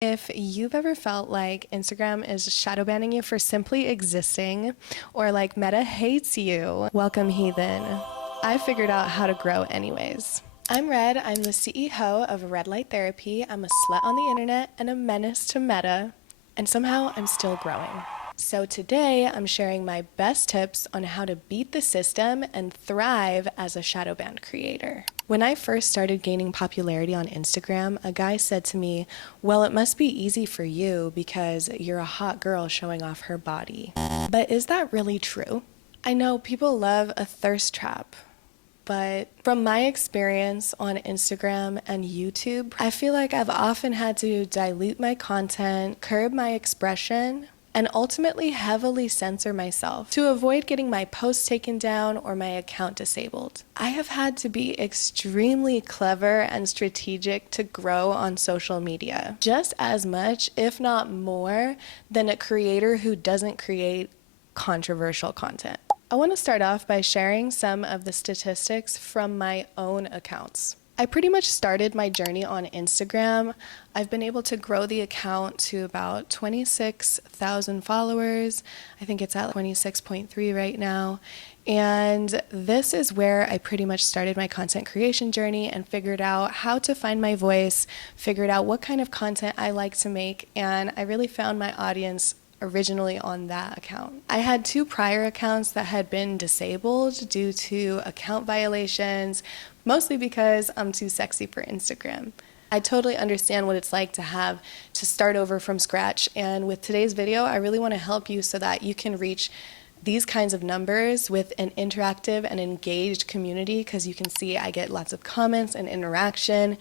If you've ever felt like Instagram is shadow banning you for simply existing, or like Meta hates you, welcome, heathen. I figured out how to grow anyways. I'm Red. I'm the CEO of Red Light Therapy. I'm a slut on the internet and a menace to Meta, and somehow I'm still growing. So today I'm sharing my best tips on how to beat the system and thrive as a shadow banned creator. When I first started gaining popularity on Instagram, a guy said to me, "Well, it must be easy for you because you're a hot girl showing off her body." But is that really true? I know people love a thirst trap, but from my experience on Instagram and YouTube, I feel like I've often had to dilute my content, curb my expression, and ultimately heavily censor myself to avoid getting my posts taken down or my account disabled. I have had to be extremely clever and strategic to grow on social media, just as much, if not more, than a creator who doesn't create controversial content. I want to start off by sharing some of the statistics from my own accounts. I pretty much started my journey on Instagram. I've been able to grow the account to about 26,000 followers. I think it's at 26.3 right now. And this is where I pretty much started my content creation journey and figured out how to find my voice, figured out what kind of content I like to make, and I really found my audience originally on that account. I had two prior accounts that had been disabled due to account violations, mostly because I'm too sexy for Instagram. I totally understand what it's like to have to start over from scratch, and with today's video, I really want to help you so that you can reach these kinds of numbers with an interactive and engaged community, because you can see I get lots of comments and interaction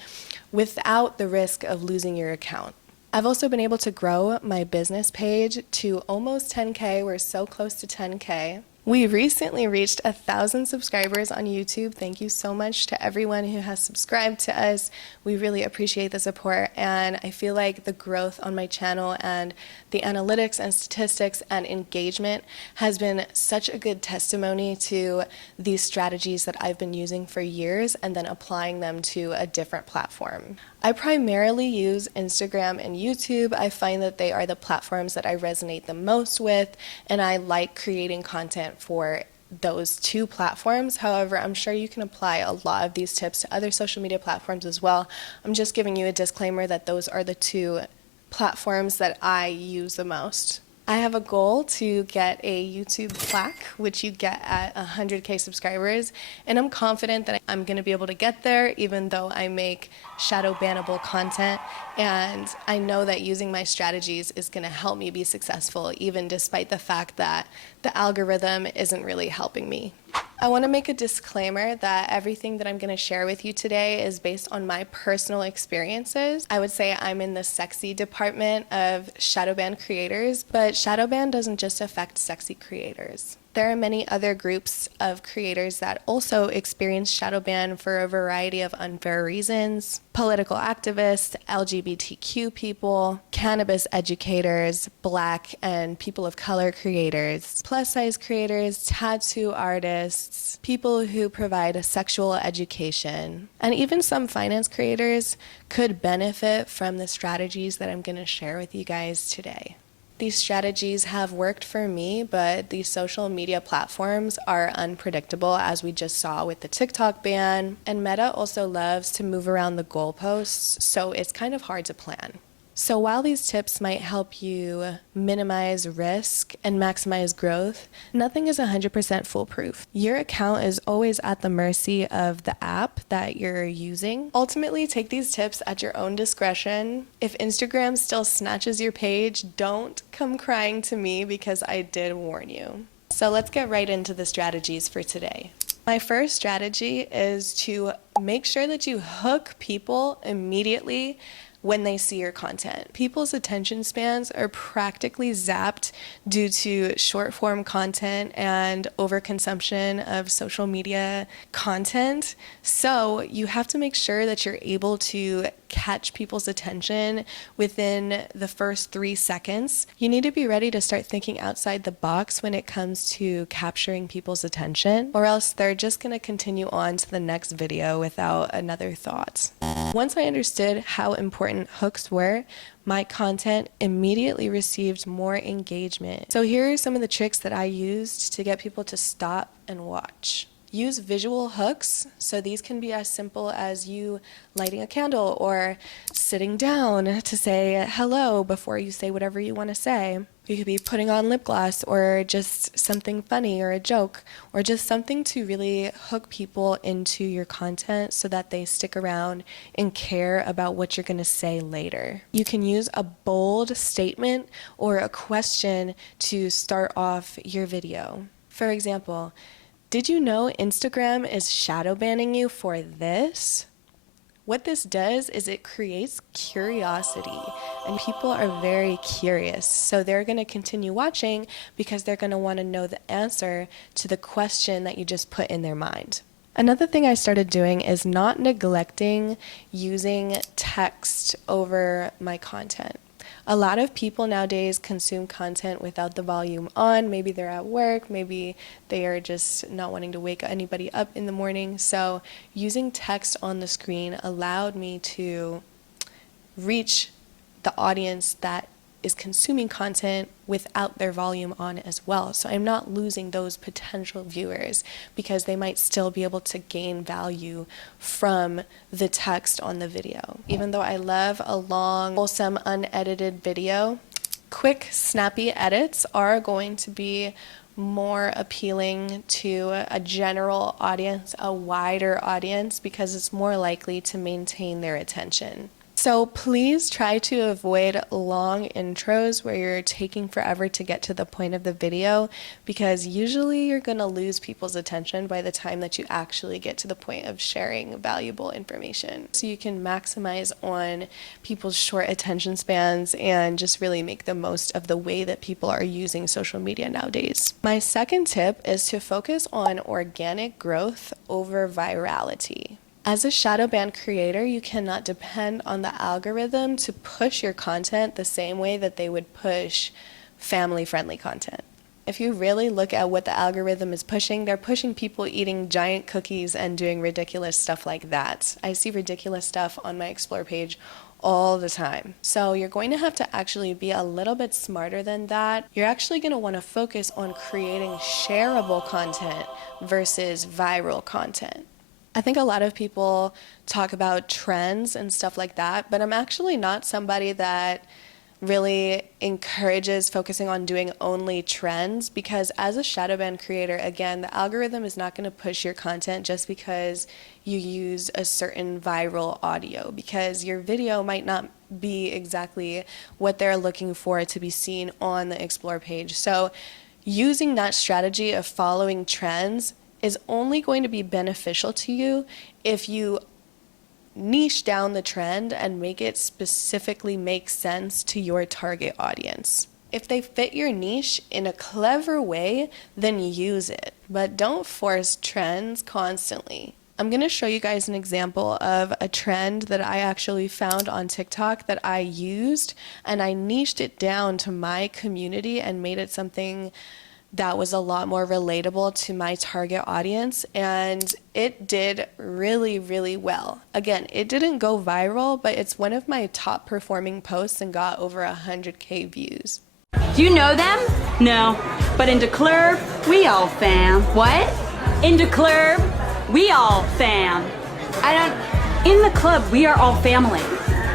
without the risk of losing your account. I've also been able to grow my business page to almost 10K. We're so close to 10K. We recently reached 1,000 subscribers on YouTube. Thank you so much to everyone who has subscribed to us. We really appreciate the support, and I feel like the growth on my channel and the analytics and statistics and engagement has been such a good testimony to these strategies that I've been using for years and then applying them to a different platform. I primarily use Instagram and YouTube. I find that they are the platforms that I resonate the most with, and I like creating content for those two platforms. However, I'm sure you can apply a lot of these tips to other social media platforms as well. I'm just giving you a disclaimer that those are the two platforms that I use the most. I have a goal to get a YouTube plaque, which you get at 100K subscribers, and I'm confident that I'm going to be able to get there even though I make shadow bannable content, and I know that using my strategies is going to help me be successful even despite the fact that the algorithm isn't really helping me. I want to make a disclaimer that everything that I'm going to share with you today is based on my personal experiences. I would say I'm in the sexy department of shadow ban creators, but shadow ban doesn't just affect sexy creators. There are many other groups of creators that also experience shadow ban for a variety of unfair reasons. Political activists, LGBTQ people, cannabis educators, Black and people of color creators, plus-size creators, tattoo artists, people who provide sexual education, and even some finance creators could benefit from the strategies that I'm going to share with you guys today. These strategies have worked for me, but these social media platforms are unpredictable, as we just saw with the TikTok ban. And Meta also loves to move around the goalposts, so it's kind of hard to plan. So while these tips might help you minimize risk and maximize growth, nothing is 100% foolproof. Your account is always at the mercy of the app that you're using. Ultimately, take these tips at your own discretion. If Instagram still snatches your page, don't come crying to me because I did warn you. So let's get right into the strategies for today. My first strategy is to make sure that you hook people immediately when they see your content. People's attention spans are practically zapped due to short form content and overconsumption of social media content. So you have to make sure that you're able to catch people's attention within the first 3 seconds, you need to be ready to start thinking outside the box when it comes to capturing people's attention, or else they're just going to continue on to the next video without another thought. Once I understood how important hooks were, my content immediately received more engagement. So here are some of the tricks that I used to get people to stop and watch. Use visual hooks. So these can be as simple as you lighting a candle or sitting down to say hello before you say whatever you want to say. You could be putting on lip gloss or just something funny or a joke or just something to really hook people into your content so that they stick around and care about what you're going to say later. You can use a bold statement or a question to start off your video. For example, did you know Instagram is shadow banning you for this? What this does is it creates curiosity, and people are very curious. So they're going to continue watching because they're going to want to know the answer to the question that you just put in their mind. Another thing I started doing is not neglecting using text over my content. A lot of people nowadays consume content without the volume on. Maybe they're at work, maybe they are just not wanting to wake anybody up in the morning. So using text on the screen allowed me to reach the audience that is consuming content without their volume on as well. So I'm not losing those potential viewers because they might still be able to gain value from the text on the video. Even though I love a long, wholesome, unedited video, quick, snappy edits are going to be more appealing to a general audience, a wider audience, because it's more likely to maintain their attention. So please try to avoid long intros where you're taking forever to get to the point of the video, because usually you're going to lose people's attention by the time that you actually get to the point of sharing valuable information. So you can maximize on people's short attention spans and just really make the most of the way that people are using social media nowadays. My second tip is to focus on organic growth over virality. As a shadow banned creator, you cannot depend on the algorithm to push your content the same way that they would push family-friendly content. If you really look at what the algorithm is pushing, they're pushing people eating giant cookies and doing ridiculous stuff like that. I see ridiculous stuff on my Explore page all the time. So you're going to have to actually be a little bit smarter than that. You're actually going to want to focus on creating shareable content versus viral content. I think a lot of people talk about trends and stuff like that, but I'm actually not somebody that really encourages focusing on doing only trends, because as a shadow banned creator, again, the algorithm is not going to push your content just because you use a certain viral audio, because your video might not be exactly what they're looking for to be seen on the Explore page. So using that strategy of following trends is only going to be beneficial to you if you niche down the trend and make it specifically make sense to your target audience. If they fit your niche in a clever way, then use it, but don't force trends constantly. I'm going to show you guys an example of a trend that I actually found on TikTok that I used, and I niched it down to my community and made it something that was a lot more relatable to my target audience, and it did really, really well. Again, it didn't go viral, but it's one of my top performing posts and got over 100K views. Do you know them? No, but in the club, we all fam. What? In the club, we all fam. In the club, we are all family.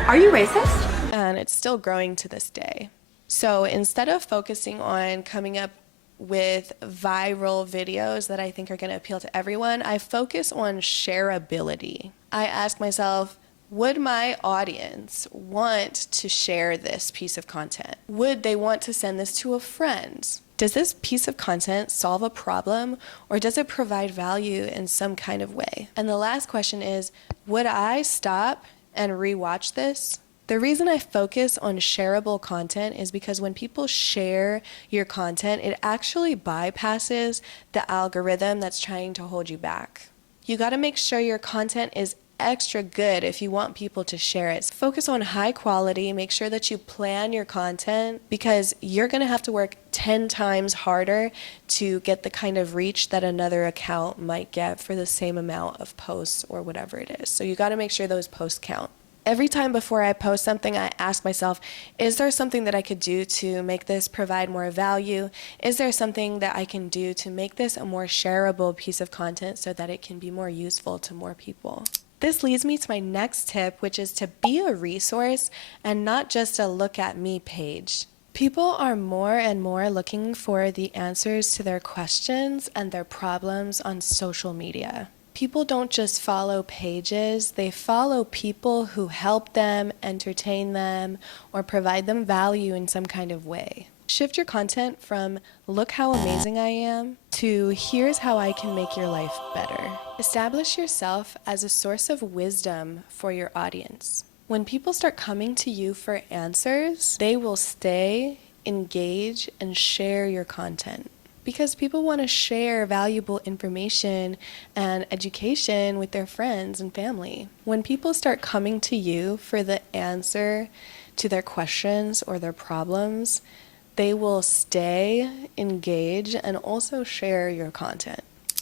Are you racist? And it's still growing to this day. So instead of focusing on coming up with viral videos that I think are going to appeal to everyone, I focus on shareability. I ask myself, would my audience want to share this piece of content? Would they want to send this to a friend? Does this piece of content solve a problem, or does it provide value in some kind of way? And the last question is, would I stop and rewatch this? The reason I focus on shareable content is because when people share your content, it actually bypasses the algorithm that's trying to hold you back. You got to make sure your content is extra good if you want people to share it. Focus on high quality, make sure that you plan your content, because you're going to have to work 10 times harder to get the kind of reach that another account might get for the same amount of posts or whatever it is. So you got to make sure those posts count. Every time before I post something, I ask myself, is there something that I could do to make this provide more value? Is there something that I can do to make this a more shareable piece of content so that it can be more useful to more people? This leads me to my next tip, which is to be a resource and not just a look at me page. People are more and more looking for the answers to their questions and their problems on social media. People don't just follow pages, they follow people who help them, entertain them, or provide them value in some kind of way. Shift your content from "look how amazing I am" to "here's how I can make your life better." Establish yourself as a source of wisdom for your audience. When people start coming to you for answers, they will stay, engage, and share your content. Because people want to share valuable information and education with their friends and family. When people start coming to you for the answer to their questions or their problems, they will stay, engage, and also share your content.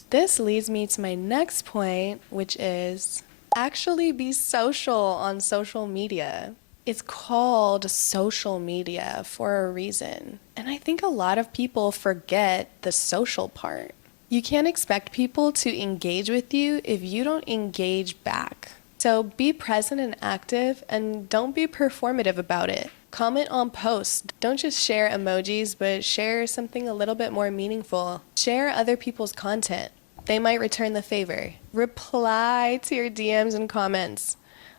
This leads me to my next point, which is actually be social on social media. It's called social media for a reason. And I think a lot of people forget the social part. You can't expect people to engage with you if you don't engage back. So be present and active, and don't be performative about it. Comment on posts. Don't just share emojis, but share something a little bit more meaningful. Share other people's content. They might return the favor. Reply to your DMs and comments.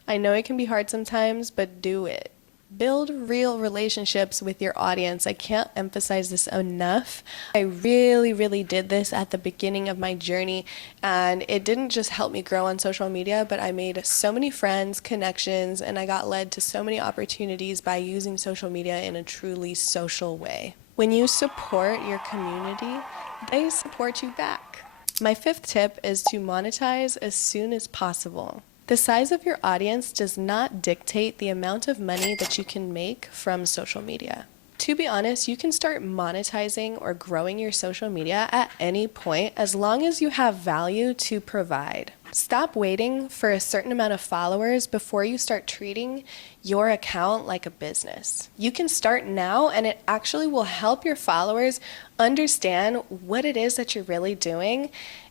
I know it can be hard sometimes, but do it. Build real relationships with your audience. I can't emphasize this enough. I really did this at the beginning of my journey, and it didn't just help me grow on social media, but I made so many friends, connections, and I got led to so many opportunities by using social media in a truly social way. When you support your community, they support you back. My fifth tip is to monetize as soon as possible. The size of your audience does not dictate the amount of money that you can make from social media. To be honest, you can start monetizing or growing your social media at any point as long as you have value to provide. Stop waiting for a certain amount of followers before you start treating your account like a business. You can start now, and it actually will help your followers understand what it is that you're really doing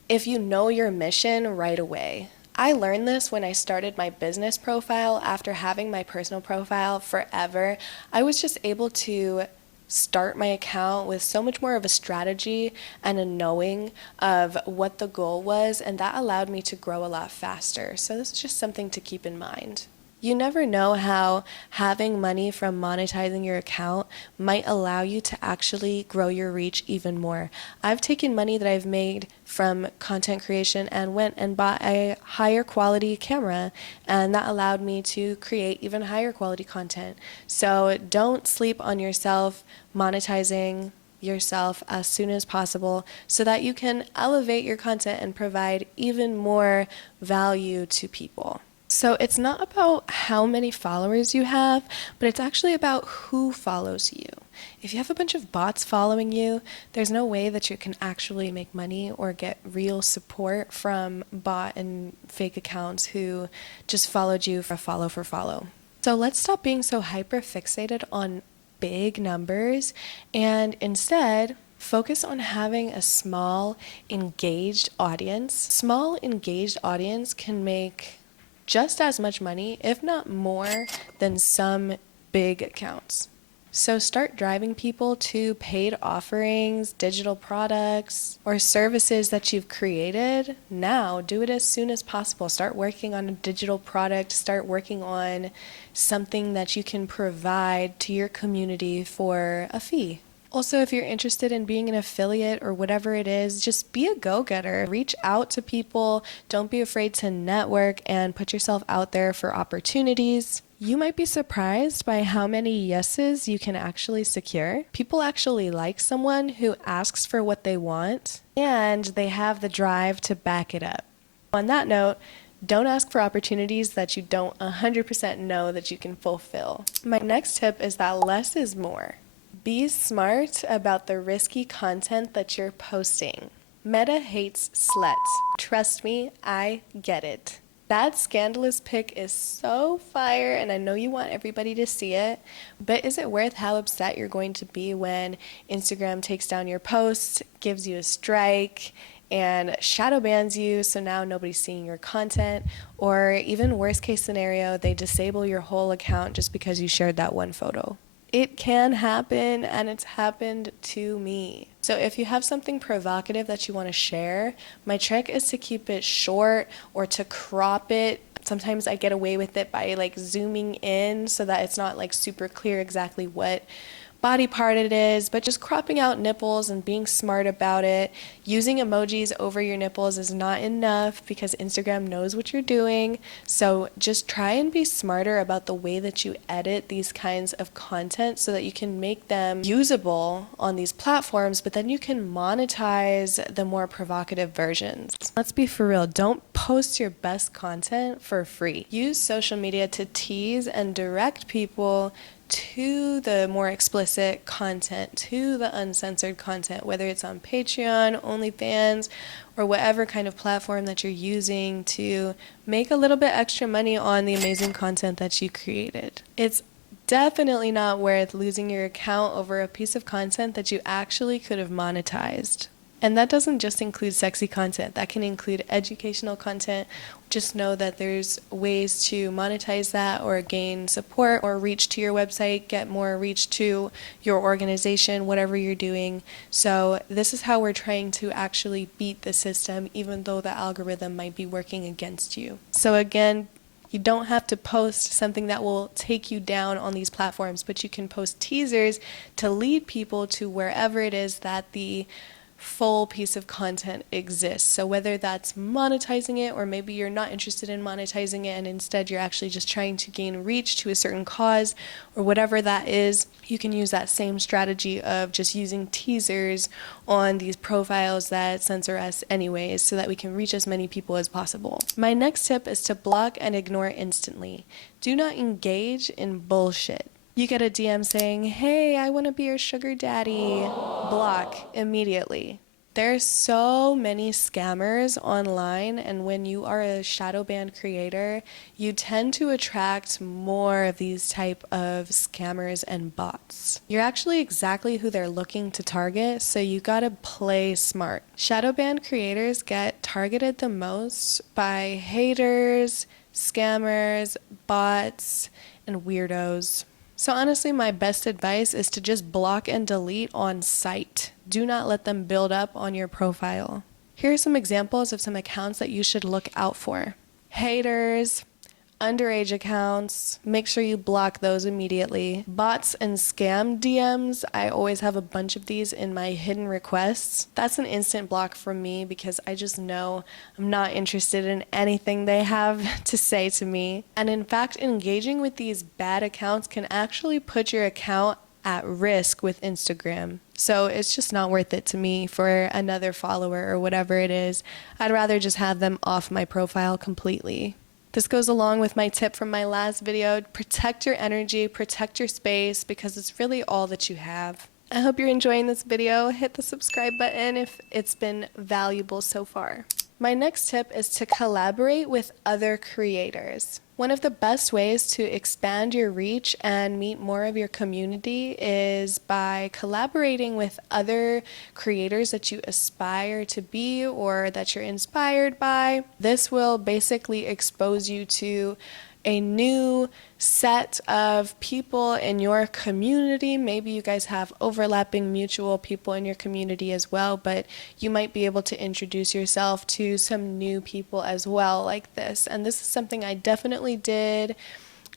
if you know your mission right away. I learned this when I started my business profile after having my personal profile forever. I was just able to start my account with so much more of a strategy and a knowing of what the goal was, and that allowed me to grow a lot faster. So this is just something to keep in mind. You never know how having money from monetizing your account might allow you to actually grow your reach even more. I've taken money that I've made from content creation and went and bought a higher quality camera, and that allowed me to create even higher quality content. So don't sleep on yourself. Monetizing yourself as soon as possible so that you can elevate your content and provide even more value to people. So it's not about how many followers you have, but it's actually about who follows you. If you have a bunch of bots following you, there's no way that you can actually make money or get real support from bot and fake accounts who just followed you for follow. So let's stop being so hyper fixated on big numbers and instead focus on having a small, engaged audience. Small, engaged audience can make just as much money, if not more, than some big accounts. So start driving people to paid offerings, digital products, or services that you've created now. Do it as soon as possible. Start working on a digital product. Start working on something that you can provide to your community for a fee. Also, if you're interested in being an affiliate or whatever it is, just be a go-getter. Reach out to people. Don't be afraid to network and put yourself out there for opportunities. You might be surprised by how many yeses you can actually secure. People actually like someone who asks for what they want and they have the drive to back it up. On that note, Don't ask for opportunities that you don't 100% know that you can fulfill. My next tip is that less is more. Be smart about the risky content that you're posting. Meta hates sluts. Trust me, I get it. That scandalous pic is so fire, and I know you want everybody to see it, but is it worth how upset you're going to be when Instagram takes down your post, gives you a strike, and shadow bans you, so now nobody's seeing your content, or even worst case scenario, they disable your whole account just because you shared that one photo? It can happen, and it's happened to me. So if you have something provocative that you want to share, my trick is to keep it short or to crop it. Sometimes I get away with it by like zooming in so that it's not like super clear exactly what body part it is, but just cropping out nipples and being smart about it. Using emojis over your nipples is not enough because Instagram knows what you're doing. So just try and be smarter about the way that you edit these kinds of content so that you can make them usable on these platforms, but then you can monetize the more provocative versions. Let's be for real. Don't post your best content for free. Use social media to tease and direct people to the more explicit content, to the uncensored content, whether it's on Patreon, OnlyFans, or whatever kind of platform that you're using to make a little bit extra money on the amazing content that you created. It's definitely not worth losing your account over a piece of content that you actually could have monetized. And that doesn't just include sexy content, that can include educational content. Just know that there's ways to monetize that or gain support or reach to your website, get more reach to your organization, whatever you're doing. So this is how we're trying to actually beat the system, even though the algorithm might be working against you. So again, you don't have to post something that will take you down on these platforms, but you can post teasers to lead people to wherever it is that the full piece of content exists. So whether that's monetizing it, or maybe you're not interested in monetizing it and instead you're actually just trying to gain reach to a certain cause, or whatever that is, you can use that same strategy of just using teasers on these profiles that censor us anyways so that we can reach as many people as possible. My next tip is to block and ignore instantly. Do not engage in bullshit. You get a DM saying, "Hey, I want to be your sugar daddy." Block immediately. There's so many scammers online, and when you are a shadow banned creator, you tend to attract more of these type of scammers and bots. You're actually exactly who they're looking to target, so you gotta play smart. Shadow banned creators get targeted the most by haters, scammers, bots, and weirdos. So honestly, my best advice is to just block and delete on sight. Do not let them build up on your profile. Here are some examples of some accounts that you should look out for. Haters, underage accounts, make sure you block those immediately. Bots and scam DMs, I always have a bunch of these in my hidden requests. That's an instant block from me because I just know I'm not interested in anything they have to say to me. And in fact, engaging with these bad accounts can actually put your account at risk with Instagram. So it's just not worth it to me for another follower or whatever it is. I'd rather just have them off my profile completely. This goes along with my tip from my last video. Protect your energy, protect your space, because it's really all that you have. I hope you're enjoying this video. Hit the subscribe button if it's been valuable so far. My next tip is to collaborate with other creators. One of the best ways to expand your reach and meet more of your community is by collaborating with other creators that you aspire to be or that you're inspired by. This will basically expose you to a new set of people in your community. Maybe you guys have overlapping mutual people in your community as well, but you might be able to introduce yourself to some new people as well like this. And this is something I definitely did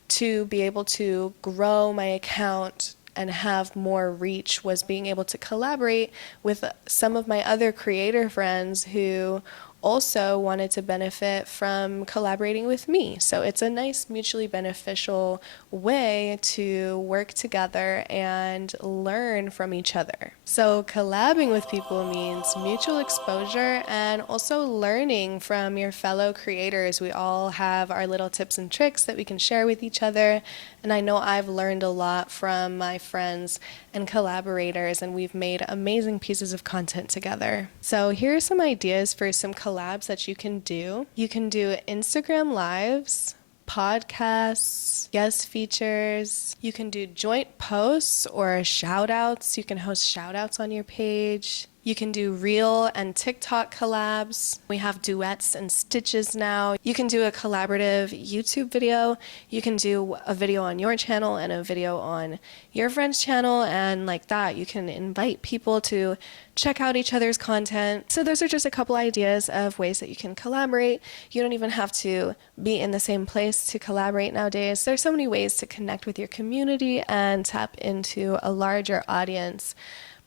to be able to grow my account and have more reach, was being able to collaborate with some of my other creator friends who also wanted to benefit from collaborating with me. So it's a nice mutually beneficial way to work together and learn from each other. So collabing with people means mutual exposure and also learning from your fellow creators. We all have our little tips and tricks that we can share with each other. And I know I've learned a lot from my friends and collaborators, and we've made amazing pieces of content together. So here are some ideas for some collabs that you can do. You can do Instagram Lives, podcasts, guest features. You can do joint posts or shout outs. You can host shout outs on your page. You can do Reel and TikTok collabs. We have duets and stitches now. You can do a collaborative YouTube video. You can do a video on your channel and a video on your friend's channel, and like that, you can invite people to check out each other's content. So those are just a couple ideas of ways that you can collaborate. You don't even have to be in the same place to collaborate nowadays. There's so many ways to connect with your community and tap into a larger audience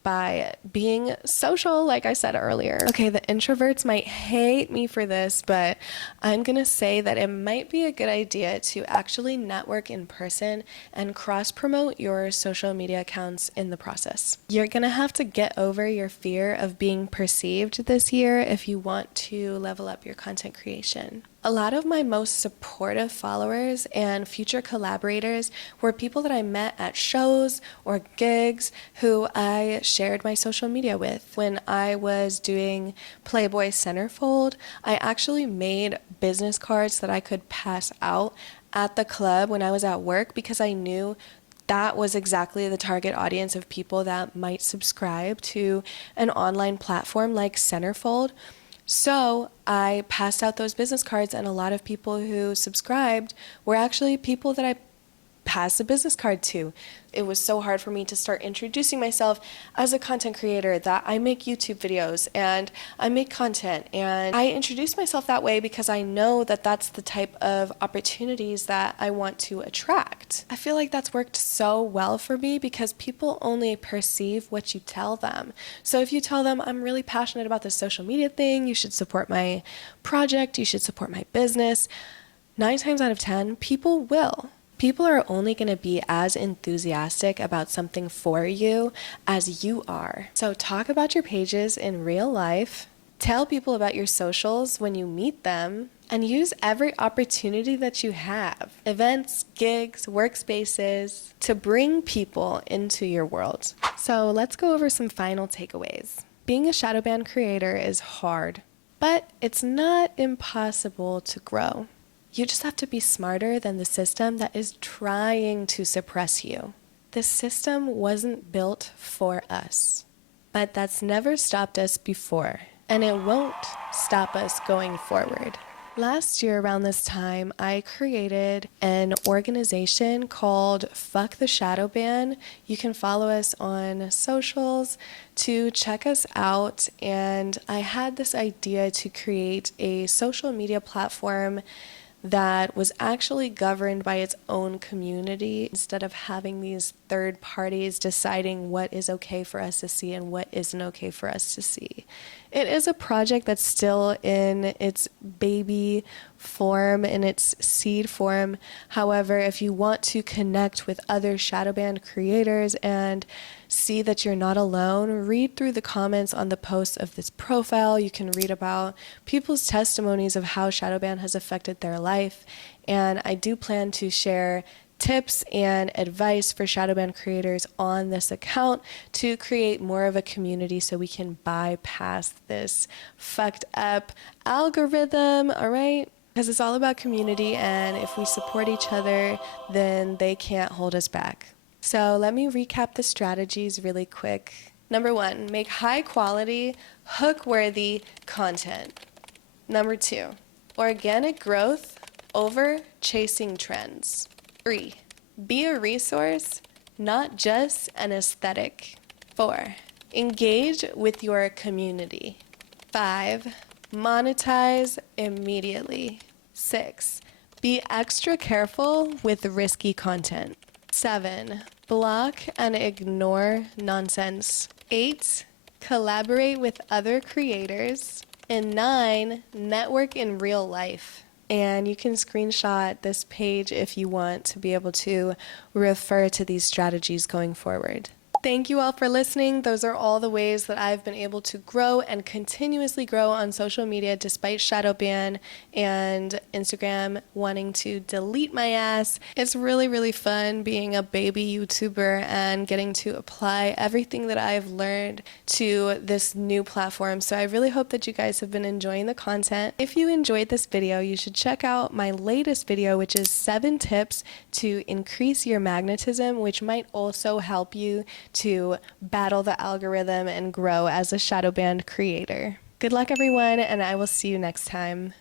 by being social, like I said earlier. Okay, the introverts might hate me for this, but I'm gonna say that it might be a good idea to actually network in person and cross-promote your social media accounts in the process. You're gonna have to get over your fear of being perceived this year if you want to level up your content creation. A lot of my most supportive followers and future collaborators were people that I met at shows or gigs who I shared my social media with. When I was doing Playboy Centerfold, I actually made business cards that I could pass out at the club when I was at work because I knew that was exactly the target audience of people that might subscribe to an online platform like Centerfold. So I passed out those business cards, and a lot of people who subscribed were actually people that I passed a business card to. It was so hard for me to start introducing myself as a content creator that I make YouTube videos and I make content, and I introduce myself that way because I know that that's the type of opportunities that I want to attract. I feel like that's worked so well for me because people only perceive what you tell them. So if you tell them, I'm really passionate about this social media thing, you should support my project, you should support my business, 9 times out of 10, people will. People are only going to be as enthusiastic about something for you as you are. So talk about your pages in real life, tell people about your socials when you meet them, and use every opportunity that you have, events, gigs, workspaces, to bring people into your world. So let's go over some final takeaways. Being a shadowbanned creator is hard, but it's not impossible to grow. You just have to be smarter than the system that is trying to suppress you. The system wasn't built for us, but that's never stopped us before, and it won't stop us going forward. Last year around this time, I created an organization called Fuck the Shadow Ban. You can follow us on socials to check us out, and I had this idea to create a social media platform that was actually governed by its own community instead of having these third parties deciding what is okay for us to see and what isn't okay for us to see. It is a project that's still in its baby form, in its seed form. However, if you want to connect with other shadowbanned creators and see that you're not alone, read through the comments on the posts of this profile. You can read about people's testimonies of how shadowban has affected their life. And I do plan to share tips and advice for shadowban creators on this account to create more of a community so we can bypass this fucked up algorithm, all right? Because it's all about community, and if we support each other, then they can't hold us back. So let me recap the strategies really quick. Number 1, make high quality, hook-worthy content. Number 2, organic growth over chasing trends. 3, be a resource, not just an aesthetic. 4, engage with your community. 5, monetize immediately. 6, be extra careful with risky content. 7, block and ignore nonsense. 8, collaborate with other creators. And 9, network in real life. And you can screenshot this page if you want to be able to refer to these strategies going forward. Thank you all for listening. Those are all the ways that I've been able to grow and continuously grow on social media despite shadow ban and Instagram wanting to delete my ass. It's really, really fun being a baby YouTuber and getting to apply everything that I've learned to this new platform. So I really hope that you guys have been enjoying the content. If you enjoyed this video, you should check out my latest video, which is 7 tips to increase your magnetism, which might also help you to battle the algorithm and grow as a shadow banned creator. Good luck, everyone, and I will see you next time.